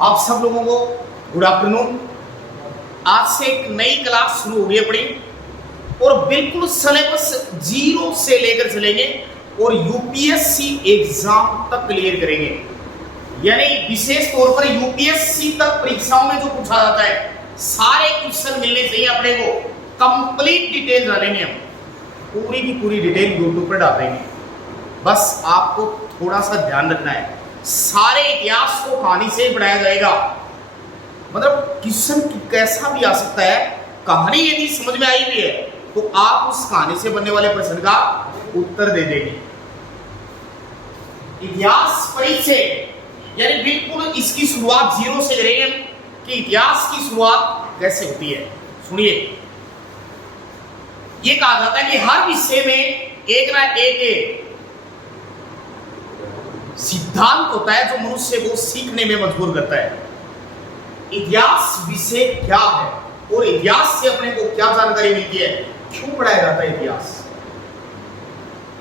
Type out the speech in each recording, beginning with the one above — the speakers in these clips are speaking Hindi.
आप सब लोगों को गुड आफ्टरनून। आज से एक नई क्लास शुरू होगी अपनी और बिल्कुल सिलेबस जीरो से लेकर चलेंगे और यूपीएससी एग्जाम तक क्लियर करेंगे। यानी विशेष तौर पर यूपीएससी तक परीक्षाओं में जो पूछा जाता है सारे क्वेश्चन मिलने चाहिए अपने को। कंप्लीट डिटेल डालेंगे हम, पूरी की पूरी डिटेल यूट्यूब पर डालेंगे। बस आपको थोड़ा सा ध्यान रखना है, सारे इतिहास को कहानी से पढ़ाया जाएगा। मतलब क्वेश्चन कैसा भी आ सकता है, कहानी यदि समझ में आई हुई है तो आप उस कहानी से बनने वाले प्रश्न का उत्तर दे देंगे। इतिहास परिचय यानी बिल्कुल इसकी शुरुआत जीरो से करेंगे कि इतिहास की शुरुआत कैसे होती है। सुनिए, ये कहा जाता है कि हर विषय में एक ना एक सिद्धांत होता है जो मनुष्य को सीखने में मजबूर करता है। इतिहास विषय क्या है और इतिहास से अपने को क्या जानकारी मिलती है, क्यों पढ़ाया जाता है इतिहास,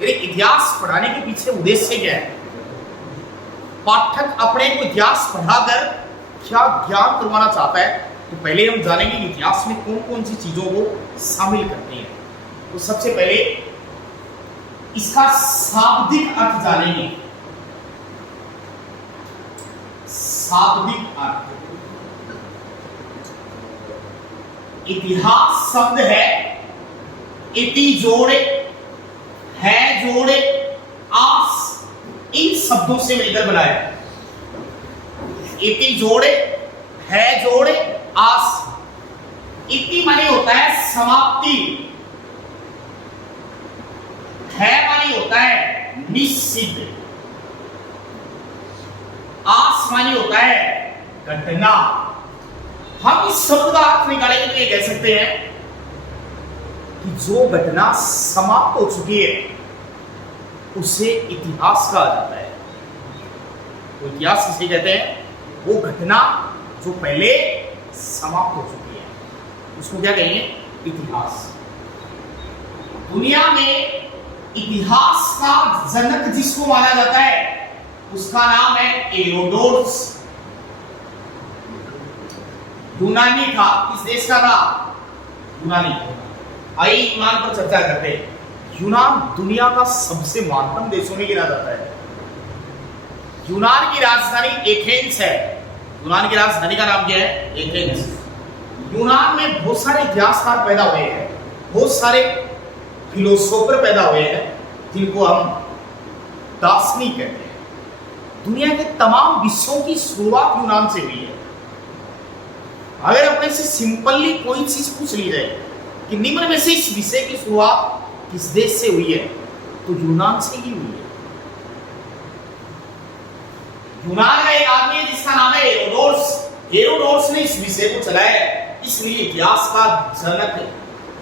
यानी इतिहास पढ़ाने के पीछे उद्देश्य क्या है। पाठक अपने को इतिहास पढ़ाकर क्या ज्ञान करवाना चाहता है, तो पहले हम जानेंगे इतिहास में कौन कौन सी चीजों को शामिल करते हैं। तो सबसे पहले इसका शाब्दिक अर्थ जानेंगे। शाब्दिक अर्थ, इतिहास शब्द है इति जोड़े, है जोड़े, आस, इन शब्दों से मिलकर बनाया। इति जोड़े, है जोड़े, आस। इति माने होता है समाप्ति, है माने होता है निश्चित, आस माने होता है घटना। हम इस शब्द का अर्थ निकालेंगे तो ये कह सकते हैं कि जो घटना समाप्त हो चुकी है उसे इतिहास कहा जाता है। तो इतिहास किसे कहते हैं? वो घटना जो पहले समाप्त हो चुकी है उसको क्या कहेंगे? इतिहास। दुनिया में इतिहास का जनक जिसको माना जाता है उसका नाम है हेरोडोटस। यूनानी था। किस देश का था? यूनानी। आइए यूनान पर चर्चा करते हैं। यूनान दुनिया का सबसे महानतम देशों में गिना जाता है। यूनान की राजधानी एथेंस है। यूनान की राजधानी का नाम क्या है? एथेंस। यूनान में बहुत सारे इतिहासकार पैदा हुए हैं, बहुत सारे फिलोसोफर पैदा हुए हैं जिनको हम दार्शनिक कहते हैं। दुनिया के तमाम विषयों की शुरुआत यूनान से हुई है। अगर अपने से सिंपली कोई चीज पूछ ली जाए कि निम्न में से इस विषय की शुरुआत किस देश से हुई है, तो यूनान से ही हुई है। यूनान का एक आदमी है जिसका नाम है हेरोडोटस। हेरोडोटस ने इस विषय को चलाया, इसलिए इतिहास का जनक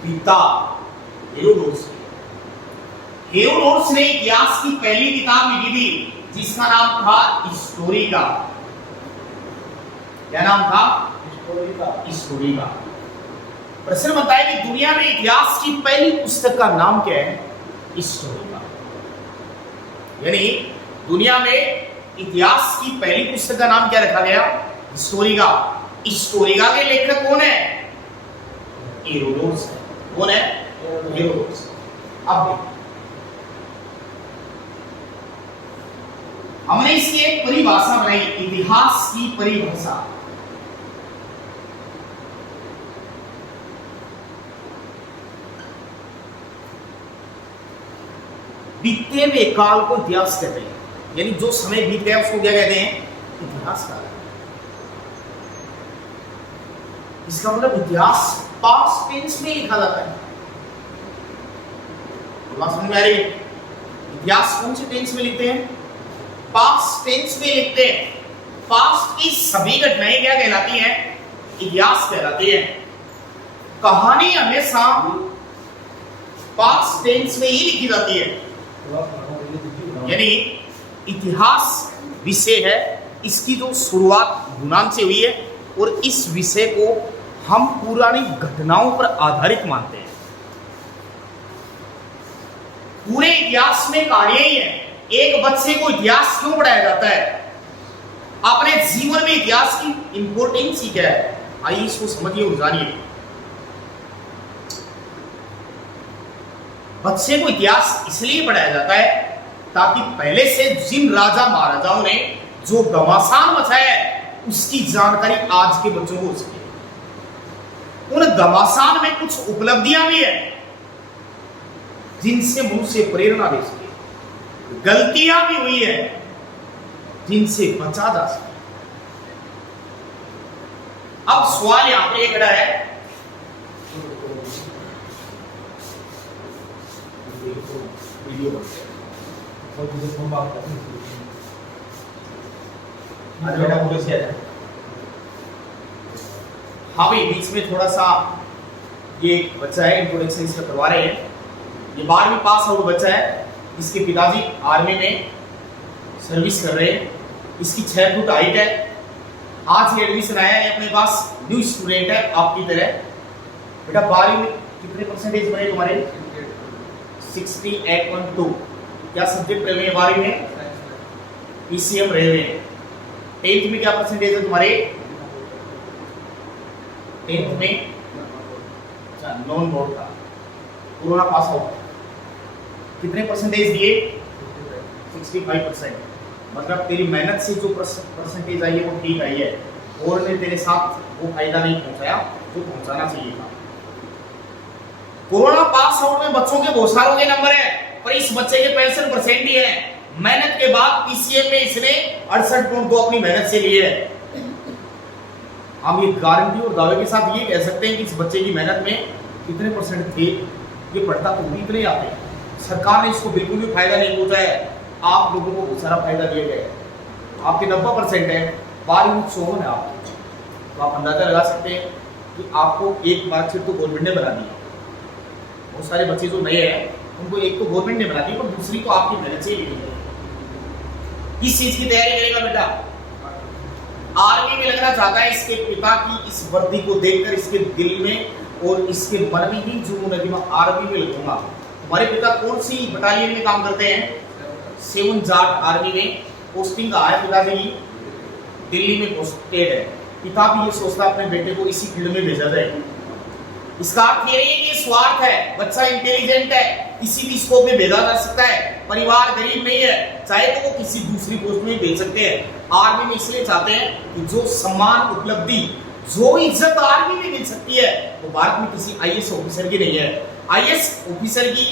पिता हेरोडोटस। हेरोडोटस ने इतिहास की पहली किताब लिखी थी जिसका नाम था हिस्टोरिका। क्या नाम था? हिस्टोरिका। प्रश्न बनता है कि दुनिया में इतिहास की पहली पुस्तक का नाम क्या है? हिस्टोरिका। यानी दुनिया में इतिहास की पहली पुस्तक का नाम क्या रखा गया? हिस्टोरिका। हिस्टोरिका के लेखक कौन है? हेरोडोटस है। कौन है? हेरोडोटस। अब हमने इसकी एक परिभाषा बनाई, इतिहास की परिभाषा। बीते हुए काल को इतिहास कहते हैं, यानी जो समय बीत गया उसको क्या कहते हैं? इतिहास काल। इसका मतलब इतिहास पास्ट टेंस में लिखा जाता है। बात समझ में आ रही है? इतिहास कौन से टेंस में लिखते हैं? पास्ट टेंस में लिखते हैं। पास्ट की सभी घटनाएं क्या कहलाती हैं? इतिहास कहलाती है। कहानी हमेशा पास्ट टेंस में ही लिखी जाती है। यानी इतिहास विषय है, इसकी जो शुरुआत यूनान से हुई है और इस विषय को हम पुरानी घटनाओं पर आधारित मानते हैं। पूरे इतिहास में कहानियां ही है। एक बच्चे को इतिहास क्यों पढ़ाया जाता है? अपने जीवन में इतिहास की इंपॉर्टेंस ही क्या है, आइए इसको समझिए और जानिए। बच्चे को इतिहास इसलिए पढ़ाया जाता है ताकि पहले से जिन राजा महाराजाओं ने जो घमासान मचाया है उसकी जानकारी आज के बच्चों को हो सके। उन घमासान में कुछ उपलब्धियां भी है जिनसे मनुष्य प्रेरणा ले सके, गलतियां भी हुई है जिनसे बचा जा सके। अब सवाल यहां पे खड़ा है, हाँ भाई बीच में थोड़ा सा ये बच्चा है, इंट्रोडक्शन इसका करवा रहे हैं। ये 12वीं पास आउट बच्चा है, इसके पिताजी आर्मी में सर्विस कर रहे हैं, इसकी 6 फुट हाइट है। आज ये एडमिशन आया है अपने पास, न्यू स्टूडेंट है आपकी तरह। बेटा 12वीं में कितने परसेंटेज बने तुम्हारे? 68.2। क्या सब्जेक्ट रहे 12वीं में? पीसीएम रहे। 10th में क्या परसेंटेज है तुम्हारे? 10th में नॉन बोर्ड का कोरोना पास आउट, कितने परसेंटेज दिए? 65%। मतलब तेरी मेहनत से जो परसेंटेज आई है वो ठीक आई है, और ने तेरे साथ वो फायदा नहीं पहुंचाया जो पहुंचाना चाहिए था। कोरोना पास आउट में बच्चों के बहुत सारों के नंबर है, पर इस बच्चे के 65% ही है। मेहनत के बाद पीसीएम में इसने 68.2 अपनी मेहनत से लिए है। हम ये गारंटी और दावे के साथ ये कह सकते हैं कि इस बच्चे की मेहनत में कितने परसेंट थे, ये पढ़ता तो भी इतने आते। सरकार ने इसको बिल्कुल भी फायदा नहीं पहुंचाया है, आप लोगों को बहुत सारा फायदा दिया गया है। आपके 90% है, 12वीं में 100 है आपके, तो आप अंदाजा लगा सकते हैं कि आपको एक मार्कशीट तो गवर्नमेंट ने बना दी। बहुत सारे बच्चे जो नए हैं उनको एक तो गवर्नमेंट ने बना दी, पर दूसरी तो आपकी मेहनत से ही ली है। किस चीज की तैयारी करेगा बेटा? आर्मी में लगना चाहता है। इसके पिता की इस वर्दी को देखकर इसके दिल में और इसके मन में ही जुनून है कि मैं आर्मी में लगूंगा। हमारे पिता कौन सी बटालियन में काम करते हैं? 7 जाट आर्मी में पोस्टिंग का है पिताजी की, दिल्ली में पोस्टेड है। पिता भी ये सोचता है अपने बेटे को इसी फील्ड में भेजा जाए। इसका अर्थ ये नहीं है कि स्वार्थ है, बच्चा इंटेलिजेंट है, किसी भी स्कोप में भेजा जा सकता है, परिवार गरीब नहीं है, चाहे तो वो किसी दूसरी पोस्ट में भेज सकते हैं। आर्मी में इसलिए चाहते हैं कि जो सम्मान, उपलब्धि, जो इज्जत आर्मी में मिल सकती है वो भारत में किसी आईएएस ऑफिसर की नहीं है। आईएएस ऑफिसर की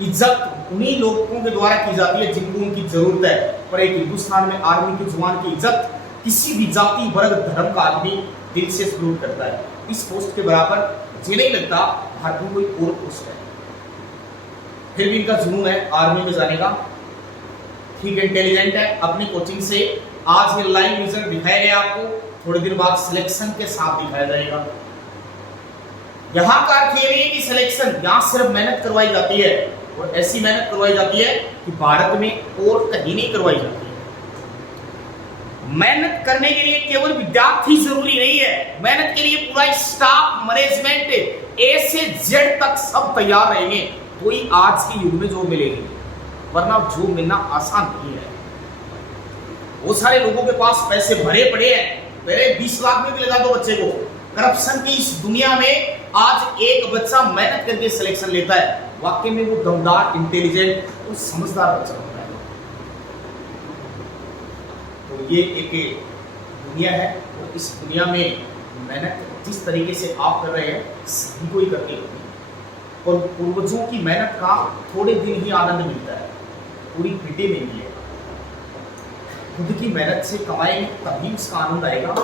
इज्जत उन्हीं लोगों के द्वारा की जाती है जिनको उनकी जरूरत है, पर एक हिंदुस्तान में आर्मी के जवान की इज्जत किसी भी जाति, वर्ग, धर्म का आदमी दिल से सलूट करता है। इस पोस्ट के बराबर मुझे नहीं लगता भारत में कोई और पोस्ट है। फिर भी इनका जुनून है आर्मी में जाने का। ठीक है, इंटेलिजेंट है, अपनी कोचिंग से आज ये लाइव रिजल्ट दिखाया गया आपको, थोड़े दिन बाद सिलेक्शन के साथ दिखाया जाएगा। यहाँ का अर्थ ये नहीं है कि सिलेक्शन यहाँ सिर्फ मेहनत करवाई जाती है, और ऐसी मेहनत करवाई जाती है कि भारत में और कहीं नहीं करवाई जाती है। मेहनत करने के लिए केवल विद्यार्थी जरूरी नहीं है, मेहनत के लिए पूरा स्टाफ, मैनेजमेंट, ए से जेड तक सब तैयार रहेंगे तो ही आज के युग में जॉब मिलेगी, वरना जॉब मिलना आसान नहीं है। बहुत सारे लोगों के पास पैसे भरे पड़े हैं, पहले 20 लाख में भी लगा दो बच्चे को। करप्शन की इस दुनिया में आज एक बच्चा मेहनत करके सिलेक्शन लेता है, वाकई में वो दमदार, इंटेलिजेंट और समझदार बच्चा होता है। तो ये एक दुनिया है, और इस दुनिया में मेहनत जिस तरीके से आप कर रहे हैं सभी को ही करनी होगी, और पूर्वजों की मेहनत का थोड़े दिन ही आनंद मिलता है, पूरी पीढ़ी नहीं मिलेगा। खुद की मेहनत से कमाएंगे तभी उसका आनंद आएगा।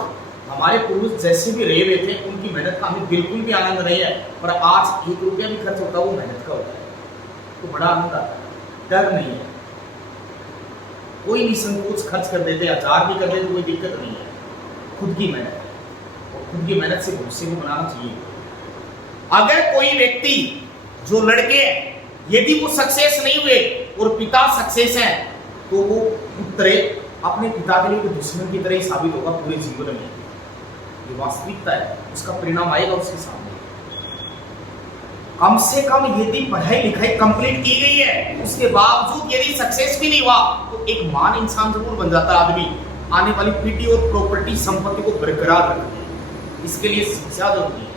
हमारे पूर्वज जैसे भी रहे हुए थे उनकी मेहनत का हमें बिल्कुल भी आनंद नहीं है, पर आज 1 रुपया भी खर्च होता है वो मेहनत का होता है, तो बड़ा आनंद आता है, डर नहीं है, कोई निसंकोच खर्च कर देते, 1000 भी कर देते, कोई दिक्कत नहीं है। खुद की मेहनत है, और खुद की मेहनत से भविष्य को बनाना चाहिए। अगर कोई व्यक्ति, जो लड़के यदि वो सक्सेस नहीं हुए और पिता सक्सेस है, तो वो पुत्र अपने पिता के लिए दुश्मन की तरह ही साबित होगा पूरे जीवन में। ये वास्तविकता है, उसका परिणाम आएगा उसके सामने। कम से कम यदि पढ़ाई लिखाई कंप्लीट की गई है, उसके बावजूद यदि सक्सेस भी नहीं हुआ, तो एक महान इंसान जरूर बन जाता है आदमी। आने वाली पीढ़ी और प्रॉपर्टी संपत्ति को बरकरार रखते हैं। इसके लिए शिक्षा जरूरी है।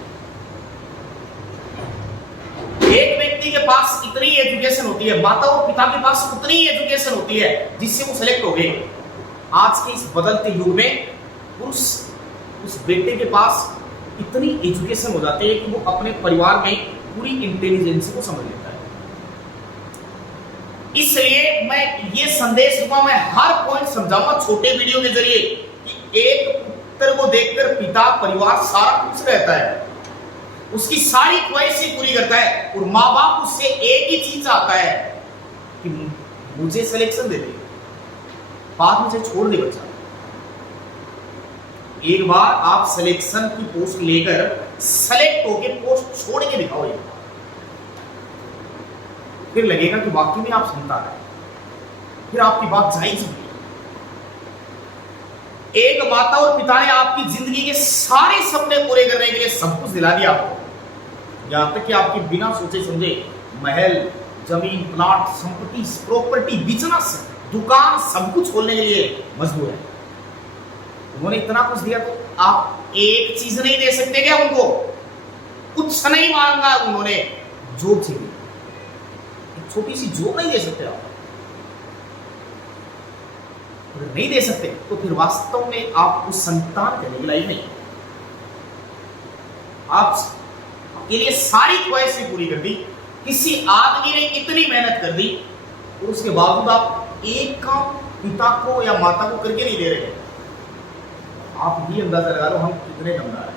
एक व्यक्ति के पास इतनी एजुकेशन होती है, माता और पिता के पास उतनी एजुकेशन होती है जिससे वो सेलेक्ट हो गए। आज के इस बदलते युग में उस बेटे के पास इतनी एजुकेशन हो जाती है कि वो अपने परिवार में पूरी इंटेलिजेंस को समझ लेता है। इसलिए मैं ये संदेश दूंगा, मैं हर पॉइंट समझाऊंगा छोटे वीडियो के जरिए कि एक पुत्र को देखकर पिता परिवार सारा खुश रहता है, उसकी सारी ख्वाहिशें पूरी करता है और माँ बाप उससे एक ही चीज चाहता है कि मुझे सिलेक्शन दे दे, बाद मुझे छोड़ दे बच्चा। एक बार आप सिलेक्शन की पोस्ट लेकर सेलेक्ट होके पोस्ट छोड़ के दिखाओ, ये फिर लगेगा कि वाकई में आप सुनता है, फिर आपकी बात जायज होगी। एक माता और पिता ने आपकी जिंदगी के सारे सपने पूरे करने के लिए सब कुछ दिला दिया आपको, यहां तक कि आपके बिना सोचे समझे महल, जमीन, प्लाट, संपत्ति, प्रॉपर्टी, बिजनेस, दुकान सब कुछ खोलने के लिए मजबूर है। उन्होंने इतना कुछ दिया तो आप एक चीज नहीं दे सकते क्या उनको? कुछ नहीं मांगा उन्होंने, जॉब चाहिए, एक छोटी सी जॉब नहीं दे सकते आप? अगर नहीं दे सकते तो फिर वास्तव में आप उस संतान के लिए नहीं, आप के लिए सारी ख्वाहिशें पूरी कर दी, किसी आदमी ने इतनी मेहनत कर दी और उसके बावजूद आप एक काम पिता को या माता को करके नहीं दे रहे। आप भी अंदाजा लगा लो हम कितने दमदार हैं।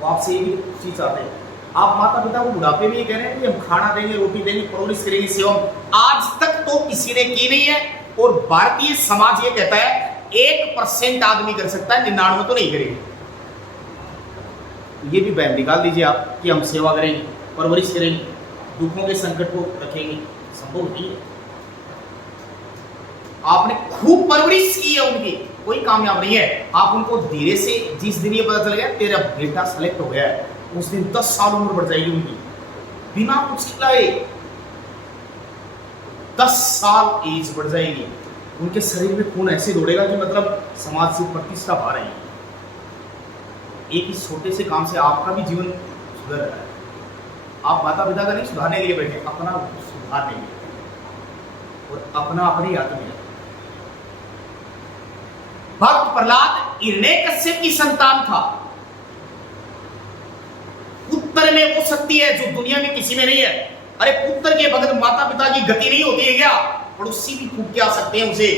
वो आपसे एक ही चीज चाहते हैं, आप माता पिता को बुढ़ापे में ये कह रहे हैं कि हम खाना देंगे, रोटी देंगे, परवरिश करेंगे, सेवा आज तक तो किसी ने की नहीं है। और भारतीय समाज ये कहता है 1% आदमी कर सकता है, 99 तो नहीं करेंगे। ये भी बहन निकाल दीजिए आप कि हम सेवा करेंगे, परवरिश करेंगे, दुखों के संकट को रखेंगे, संभव नहीं है। आपने खूब परवरिश की है उनकी, कोई कामयाब नहीं है। आप उनको धीरे से, जिस दिन ये पता चल गया तेरा बेटा सेलेक्ट हो गया है, उस दिन 10 साल उम्र बढ़ जाएगी उनकी, बिना कुछ खिलाए 10 साल एज बढ़ जाएगी। उनके शरीर में खून ऐसे दौड़ेगा कि मतलब समाज से प्रतिष्ठा पा रहे हैं। एक ही छोटे से काम से आपका भी जीवन सुधर रहा है। आप माता पिता का नहीं सुधारने के लिए बैठे, अपना सुधारने के लिए और अपना अपने याद में। भक्त प्रहलाद हिरण्यकश्यप की संतान था। पुत्र में वो शक्ति है जो दुनिया में किसी में नहीं है। अरे पुत्र के बगैर माता पिता की गति नहीं होती है क्या? पड़ोसी भी फूक के आ सकते हैं उसे,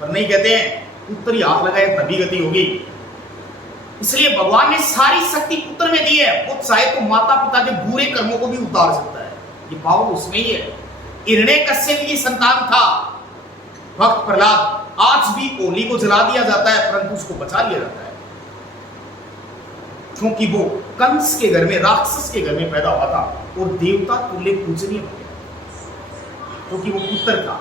पर नहीं कहते हैं पुत्र ही हाथ लगाए तभी गति होगी। इसलिए भगवान ने सारी शक्ति पुत्र में दी है। वो चाहे तो माता पिता के बुरे कर्मों को भी उतार सकता है, ये पावर उसमें ही है। हिरण्यकश्यप की संतान था भक्त प्रहलाद। आज भी होली को जला दिया जाता है परंतु उसको बचा लिया जाता है, क्योंकि वो कंस के घर में, राक्षस के घर में पैदा हुआ था और देवता तुल्य पूजनीय हो गया, क्योंकि वो पुत्र था।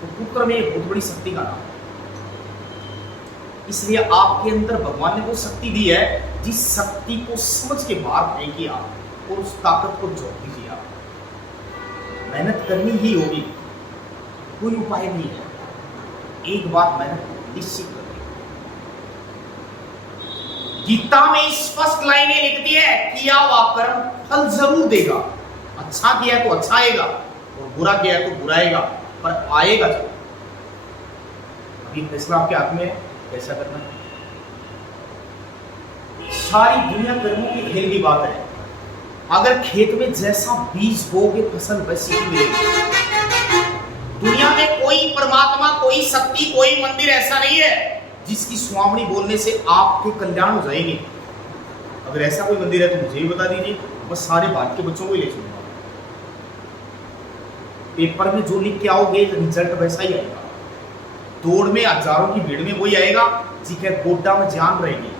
तो पुत्र में बहुत बड़ी शक्ति का नाम। इसलिए आपके अंदर भगवान ने वो शक्ति दी है, जिस शक्ति को समझ के बाहर फेंकिए आप और उस ताकत को जोड़ दीजिए आप। मेहनत करनी ही होगी, कोई उपाय नहीं है। एक बात मेहनत निश्चित करनी। गीता में स्पष्ट लाइनें लिखती है, किया हुआ कर्म फल जरूर देगा। अच्छा किया तो अच्छा आएगा और बुरा किया तो बुरा आएगा, पर आएगा जरूर। अभी फैसला आपके हाथ में है कैसा करना है। सारी दुनिया कर्मों के खेल की बात है। अगर खेत में जैसा बीज बोगे फसल वैसी ही मिलेगी। दुनिया में कोई परमात्मा, कोई शक्ति, कोई मंदिर ऐसा नहीं है जिसकी स्वामणी बोलने से आपके कल्याण हो जाएंगे। अगर ऐसा कोई मंदिर है तो मुझे भी बता दीजिए, बस सारे भारत के बच्चों को ही ले चलूंगा। पेपर में जो लिख के आओगे रिजल्ट वैसा ही आएगा। दौड़ में हजारों की भीड़ में वही आएगा जिसके गोड्डा में जान रहेगी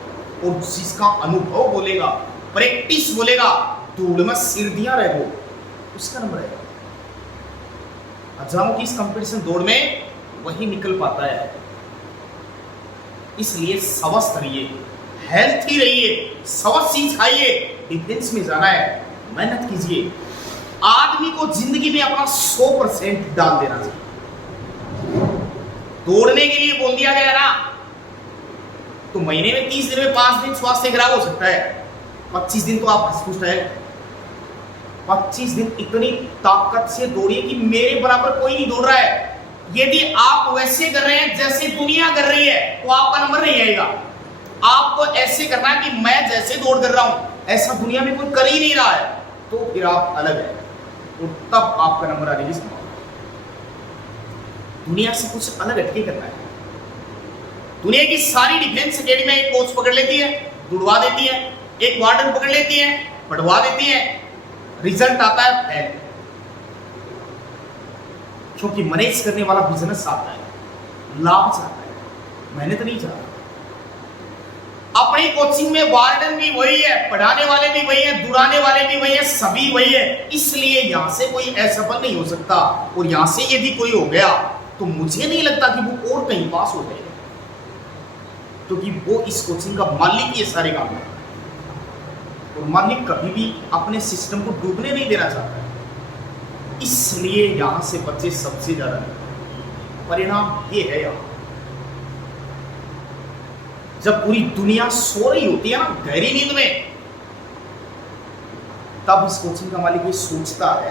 और जिसका अनुभव बोलेगा, प्रैक्टिस बोलेगा, दौड़ में सिरदियां रहेगो, उसका नंबर आएगा। हजारों की इस कंपटीशन दौड़ में वही निकल पाता है। इसलिए स्वस्थ रहिए, हेल्थी रहिए, स्वस्थ चीज खाइए, डिफेंस में जाना है, मेहनत कीजिए। आदमी को जिंदगी में अपना 100% डाल देना चाहिए। दौड़ने के लिए बोल दिया गया ना, तो महीने में 30 दिन में 5 दिन स्वास्थ्य खराब हो सकता है, 25 दिन तो आप हंसपुष्ट है। 25 दिन इतनी ताकत से दौड़िए कि मेरे बराबर कोई नहीं दौड़ रहा है। यदि आप वैसे कर रहे हैं जैसे दुनिया कर रही है तो आपका नंबर नहीं आएगा। आपको ऐसे करना है कि मैं जैसे दौड़ कर रहा हूं ऐसा दुनिया में कोई कर ही नहीं रहा है, तो फिर आप अलग है, तो तब आपका नंबर आने की संभावना। दुनिया से कुछ अलग हटके करना है। दुनिया की सारी डिफेंस अकेडमी में एक कोच पकड़ लेती है, दुड़वा देती है, एक वार्डन पकड़ लेती है, पढ़वा देती है, रिजल्ट आता है फेल। क्योंकि मैनेज करने वाला बिजनेस चाहता है, लाभ चाहता है, मेहनत नहीं चाहता। अपनी कोचिंग में वार्डन भी वही है, पढ़ाने वाले भी वही है, दुराने वाले भी वही है, सभी वही है। इसलिए यहां से कोई असफल नहीं हो सकता, और यहां से यदि कोई हो गया तो मुझे नहीं लगता कि वो और कहीं पास हो जाएगा, क्योंकि वो इस कोचिंग का मालिक ये सारे काम है। और मालिक कभी भी अपने सिस्टम को डूबने नहीं देना चाहता है। इसलिए यहां से बच्चे सबसे ज्यादा, परिणाम ये है यहां जब पूरी दुनिया सो रही होती है ना गहरी नींद में, तब इस कोचिंग का मालिक ये सोचता है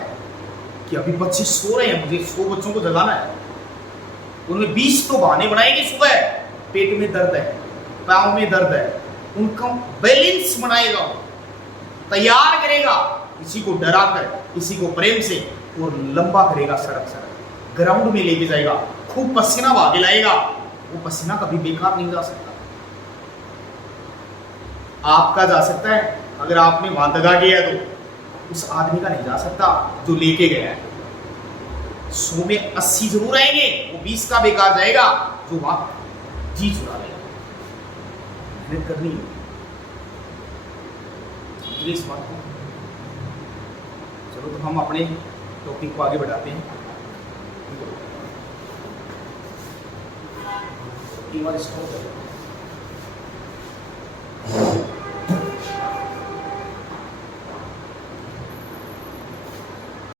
कि अभी बच्चे सो रहे हैं, मुझे 100 बच्चों को जगाना है। उनमें 20 तो बहाने बनाएंगे, सुबह पेट में दर्द है, पाँव में दर्द है, उनका बैलेंस बनाएगा, तैयार करेगा, किसी को डराकर, किसी को प्रेम से, और लंबा करेगा, सड़क सड़क ग्राउंड में लेके जाएगा, खूब पसीना बहा के लाएगा। वो पसीना कभी बेकार नहीं जा सकता। आपका जा सकता है अगर आपने वहां दगा गया, तो उस आदमी का नहीं जा सकता जो लेके गया है। 100 में 80 जरूर आएंगे, वो 20 का बेकार जाएगा जो वहां जी चुरा लेगा। मेहनत करनी है इस बात को। चलो तो हम अपने टॉपिक को आगे बढ़ाते हैं। स्टॉप